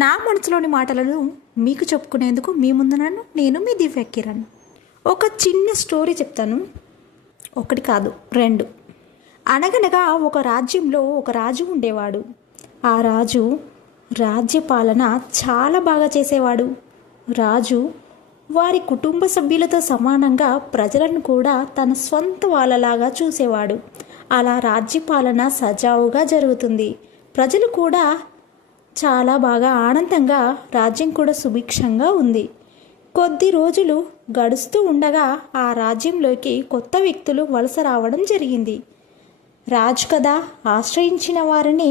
నా మనసులోని మాటలను మీకు చెప్పుకునేందుకు మీ ముందు నన్ను నేను మీ దివ్య కిరణ్ ఒక చిన్న స్టోరీ చెప్తాను ఒకటి కాదు రెండు అనగనగా ఒక రాజ్యంలో ఒక రాజు ఉండేవాడు ఆ రాజు రాజ్యపాలన చాలా బాగా చేసేవాడు రాజు వారి కుటుంబ సభ్యులతో సమానంగా ప్రజలను కూడా తన స్వంత వాళ్ళలాగా చూసేవాడు అలా రాజ్యపాలన సజావుగా జరుగుతుంది ప్రజలు కూడా చాలా బాగా ఆనందంగా రాజ్యం కూడా సుభిక్షంగా ఉంది కొద్ది రోజులు గడుస్తూ ఉండగా ఆ రాజ్యంలోకి కొత్త వ్యక్తులు వలస రావడం జరిగింది రాజు కదా ఆశ్రయించిన వారిని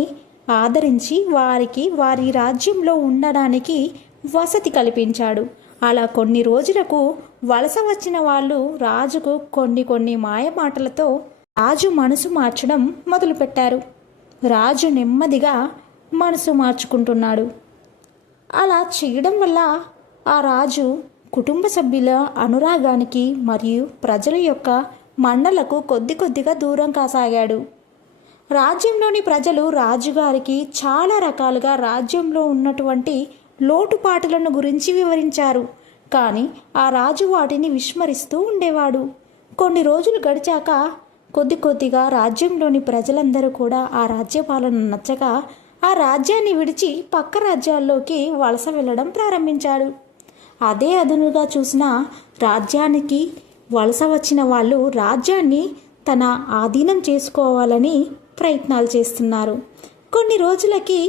ఆదరించి వారికి వారి రాజ్యంలో ఉండడానికి వసతి కల్పించాడు అలా కొన్ని రోజులకు వలస వచ్చిన వాళ్ళు రాజుకు కొన్ని కొన్ని మాయమాటలతో రాజు మనసు మార్చడం మొదలుపెట్టారు రాజు నెమ్మదిగా మనసు మార్చుకుంటున్నాడు అలా చేయడం వల్ల ఆ రాజు కుటుంబ సభ్యుల అనురాగానికి మరియు ప్రజల యొక్క మండలకు కొద్ది కొద్దిగా దూరం కాసాగాడు రాజ్యంలోని ప్రజలు రాజుగారికి చాలా రకాలుగా రాజ్యంలో ఉన్నటువంటి లోటుపాటులను గురించి వివరించారు కానీ ఆ రాజు వాటిని విస్మరిస్తూ ఉండేవాడు కొన్ని రోజులు గడిచాక కొద్ది కొద్దిగా రాజ్యంలోని ప్రజలందరూ కూడా ఆ రాజ్యపాలన నచ్చగా ఆ రాజ్యాన్ని విడిచి పక్క రాజ్యాల్లోకి వలస వెళ్ళడం ప్రారంభించాడు అదే అదునుగా చూసిన రాజ్యానికి వలస వచ్చిన వాళ్ళు రాజ్యాన్ని తన ఆధీనం చేసుకోవాలని ప్రయత్నాలు చేస్తున్నారు కొన్ని రోజులకి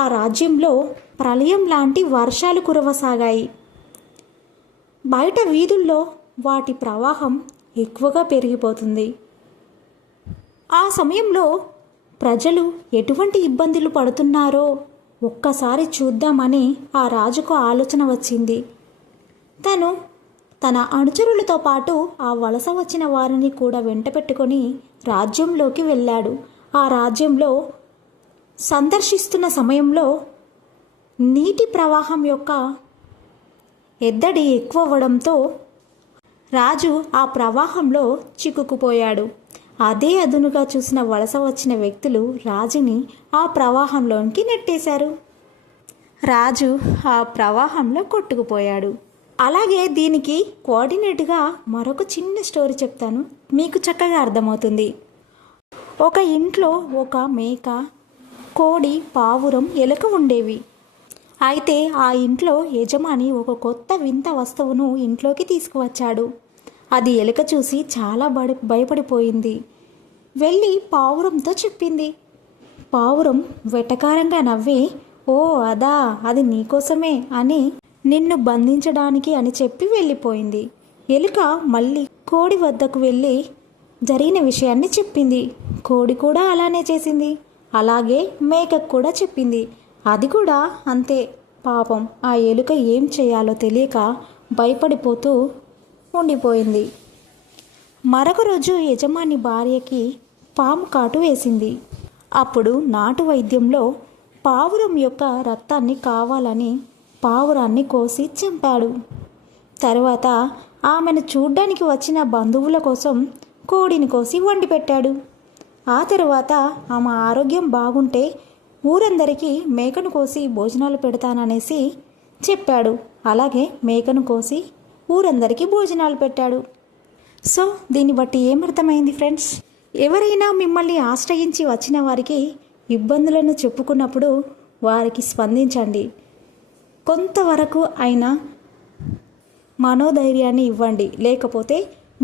ఆ రాజ్యంలో ప్రళయం లాంటి వర్షాలు కురవసాగాయి బయట వీధుల్లో వాటి ప్రవాహం ఎక్కువగా పెరిగిపోతుంది ఆ సమయంలో ప్రజలు ఎటువంటి ఇబ్బందులు పడుతున్నారో ఒక్కసారి చూద్దామని ఆ రాజుకు ఆలోచన వచ్చింది తను తన అనుచరులతో పాటు ఆ వలస వచ్చిన వారిని కూడా వెంట రాజ్యంలోకి వెళ్ళాడు ఆ రాజ్యంలో సందర్శిస్తున్న సమయంలో నీటి ప్రవాహం యొక్క ఎద్దడి ఎక్కువవడంతో రాజు ఆ ప్రవాహంలో చిక్కుకుపోయాడు అదే అదునుగా చూసిన వలస వచ్చిన వ్యక్తులు రాజుని ఆ ప్రవాహంలోనికి నెట్టేశారు రాజు ఆ ప్రవాహంలో కొట్టుకుపోయాడు అలాగే దీనికి కోఆర్డినేట్గా మరొక చిన్న స్టోరీ చెప్తాను మీకు చక్కగా అర్థమవుతుంది ఒక ఇంట్లో ఒక మేక కోడి పావురం ఎలుక ఉండేవి అయితే ఆ ఇంట్లో యజమాని ఒక కొత్త వింత వస్తువును ఇంట్లోకి తీసుకువచ్చాడు అది ఎలుక చూసి చాలా బడి భయపడిపోయింది వెళ్ళి పావురంతో చెప్పింది పావురం వెటకారంగా నవ్వి ఓ అదా అది నీకోసమే అని నిన్ను బంధించడానికి అని చెప్పి వెళ్ళిపోయింది ఎలుక మళ్ళీ కోడి వద్దకు వెళ్ళి జరిగిన విషయాన్ని చెప్పింది కోడి కూడా అలానే చేసింది అలాగే మేకకు కూడా చెప్పింది అది కూడా అంతే పాపం ఆ ఎలుక ఏం చేయాలో తెలియక భయపడిపోతూ ఉండిపోయింది మరొక రోజు యజమాని భార్యకి పాము కాటు వేసింది అప్పుడు నాటు వైద్యంలో పావురం యొక్క రక్తాన్ని కావాలని పావురాన్ని కోసి చంపాడు తర్వాత ఆమెను చూడ్డానికి వచ్చిన బంధువుల కోసం కోడిని కోసి వండి పెట్టాడు ఆ తర్వాత ఆమె ఆరోగ్యం బాగుంటే ఊరందరికీ మేకను కోసి భోజనాలు పెడతాననేసి చెప్పాడు అలాగే మేకను కోసి ఊరందరికీ భోజనాలు పెట్టాడు సో దీన్ని బట్టి ఏమర్థమైంది ఫ్రెండ్స్ ఎవరైనా మిమ్మల్ని ఆశ్రయించి వచ్చిన వారికి ఇబ్బందులను చెప్పుకున్నప్పుడు వారికి స్పందించండి కొంతవరకు అయినా మనోధైర్యాన్ని ఇవ్వండి లేకపోతే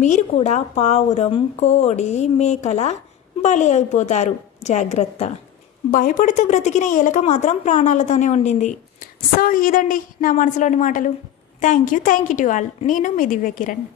మీరు కూడా పావురం కోడి మేకల బలి అయిపోతారు జాగ్రత్త భయపడుతూ బ్రతికిన ఎలక మాత్రం ప్రాణాలతోనే ఉండింది సో ఇదండి నా మనసులోని మాటలు thank you thank you to all నేను మీ దివ్య కిరణ్